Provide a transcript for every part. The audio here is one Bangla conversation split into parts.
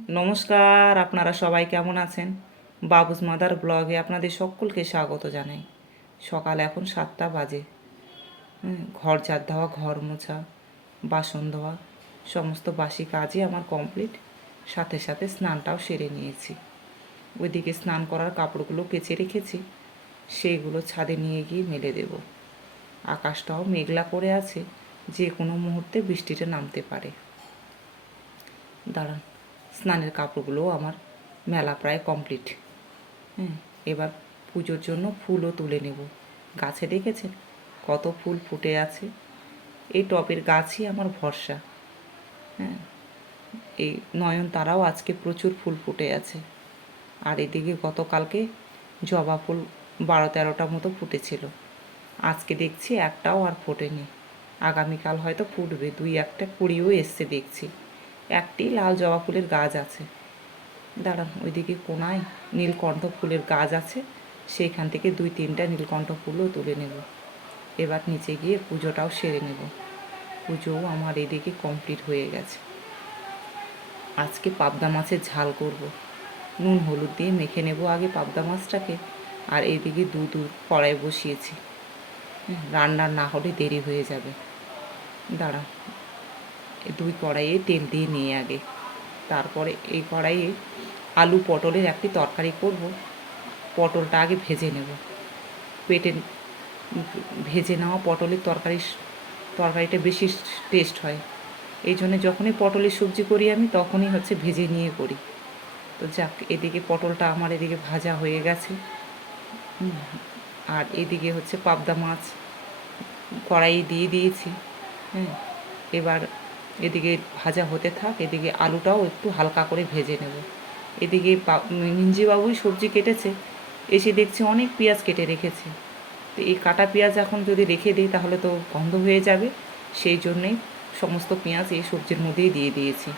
নমস্কার, আপনারা সবাই কেমন আছেন? বাবুস মাদার ব্লগে আপনাদের সকলকে স্বাগত জানাই। সকাল এখন 7টা বাজে। ঘর ঝাড় দেওয়া, ঘর মোছা, বাসন ধোয়া, সমস্ত বাসি কাজই আমার কমপ্লিট। সাথে সাথে স্নানটাও সেরে নিয়েছি। ওইদিকে স্নান করার কাপড়গুলো কেচে রেখেছি, সেইগুলো ছাদে নিয়ে গিয়ে মেলে দেব। আকাশটাও মেঘলা করে আছে, যে কোনো মুহূর্তে বৃষ্টিটা নামতে পারে। দাঁড়ান, স্নানের কাপড়গুলোও আমার মেলা প্রায় কমপ্লিট। এবার পুজোর জন্য ফুলও তুলে নেব। গাছে দেখেছেন কত ফুল ফুটে আছে? এই টবের গাছই আমার ভরসা। এই নয়নতারাও আজকে প্রচুর ফুল ফুটে আছে। আর এদিকে গতকালকে জবা ফুল 12-13টা মতো ফুটেছিল। আজকে দেখছি একটাও আর ফোটেনি। আগামীকাল হয়তো ফুটবে, 2-1টা কুড়িও এসছে দেখছি। একটি লাল জবা ফুলের গাছ আছে। দাঁড়ান, ওইদিকে কোনায় নীলকণ্ঠ ফুলের গাছ আছে, সেইখান থেকে 2-3টা নীলকণ্ঠ ফুলও তুলে নেব। এবার নিচে গিয়ে পুজোটাও সেরে নেব। পুজোও আমার এদিকে কমপ্লিট হয়ে গেছে। আজকে পাবদা মাছের ঝাল করব। নুন হলুদ দিয়ে মেখে নেব আগে পাবদা মাছটাকে। আর এইদিকে দুধ কড়াই বসিয়েছি। রান্নার না হলে দেরি হয়ে যাবে। দাঁড়ান, 2 কড়াইয়ে তেল দিয়ে নিয়ে আগে। তারপরে এই কড়াইয়ে আলু পটলের একটি তরকারি করব। পটলটা আগে ভেজে নেব। পেটে ভেজে নেওয়া পটলের তরকারিটা বেশি টেস্ট হয়। এই জন্যে যখনই পটলের সবজি করি আমি, তখনই ভেজে নিয়ে করি। তো যাক, এদিকে পটলটা আমার এদিকে ভাজা হয়ে গেছে। আর এদিকে পাবদা মাছ কড়াই দিয়ে দিয়েছি। এবার এদিকে ভাজা হতে থাক, এদিকে আলুটাও একটু হালকা করে ভেজে নেব। এদিকে মিঞ্জিবাবুই সবজি কেটেছে, এসে দেখছি অনেক পেঁয়াজ কেটে রেখেছে। তো এই কাটা পেঁয়াজ এখন যদি রেখে দিই তাহলে তো গন্ধ হয়ে যাবে। সেই জন্যেই সমস্ত পেঁয়াজ এই সবজির মধ্যেই দিয়ে দিয়েছি।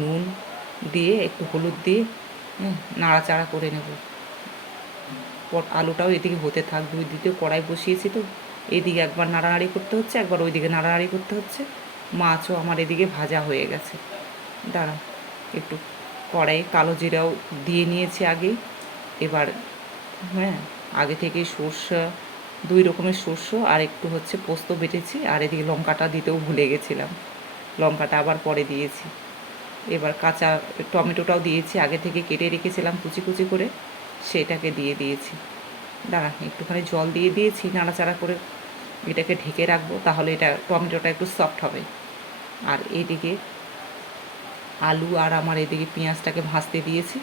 নুন দিয়ে একটু হলুদ দিয়ে নাড়াচাড়া করে নেব। আলুটাও এদিকে হতে থাক। 2 দিকে কড়াই বসিয়েছি, তো এদিকে একবার নাড়ানাড়ি করতে হচ্ছে, একবার ওইদিকে নাড়ানাড়ি করতে হচ্ছে। মাছও আমার এদিকে ভাজা হয়ে গেছে। দাঁড়ান, একটু কড়াইয়ে কালো জিরাও দিয়ে নিয়েছি আগেই। এবার আগে থেকে সর্ষে, 2 রকমের সর্ষে আর একটু পোস্ত বেটেছি। আর এদিকে লঙ্কাটা দিতেও ভুলে গেছিলাম, লঙ্কাটা আবার পরে দিয়েছি। এবার কাঁচা টমেটোটাও দিয়েছি, আগে থেকে কেটে রেখেছিলাম কুচি কুচি করে, সেটাকে দিয়ে দিয়েছি। দাঁড়ান, একটুখানি জল দিয়ে দিয়েছি, নাড়াচাড়া করে এটাকে ঢেকে রাখবো, তাহলে এটা টমেটোটা একটু সফট হবে। আর এদিকে আলু আর আমার এদিকে পেঁয়াজটাকে ভাজতে দিয়েছি।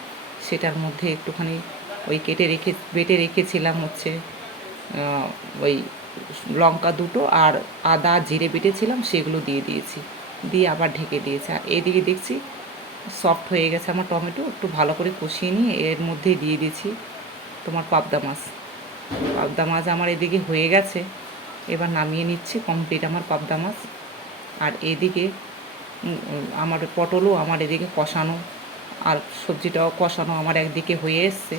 সেটার মধ্যে একটুখানি ওই বেটে রেখেছিলাম ওই লঙ্কা 2টো আর আদা জিরে বেটেছিলাম, সেগুলো দিয়ে দিয়েছি। দিয়ে আবার ঢেকে দিয়েছি। আর এদিকে দেখছি সফট হয়ে গেছে আমার টমেটো। একটু ভালো করে কষিয়ে নিয়ে এর মধ্যে দিয়ে দিয়েছি তোমার পাবদা মাছ। পাবদা মাছ আমার এদিকে হয়ে গেছে। এবার নামিয়ে নিচ্ছি, কমপ্লিট আমার পাবদা মাছ। আর এদিকে আমার পটলও আমার এদিকে কষানো, আর সবজিটাও কষানো আমার একদিকে হয়ে এসছে।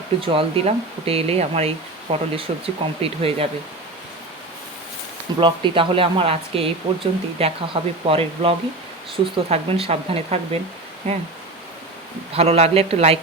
একটু জল দিলাম, ফুটে এলেই আমার এই পটলের সবজি কমপ্লিট হয়ে যাবে। ব্লগটি তাহলে আমার আজকে এই পর্যন্তই। দেখা হবে পরের ব্লগে। সুস্থ থাকবেন, সাবধানে থাকবেন। ভালো লাগলে একটা লাইক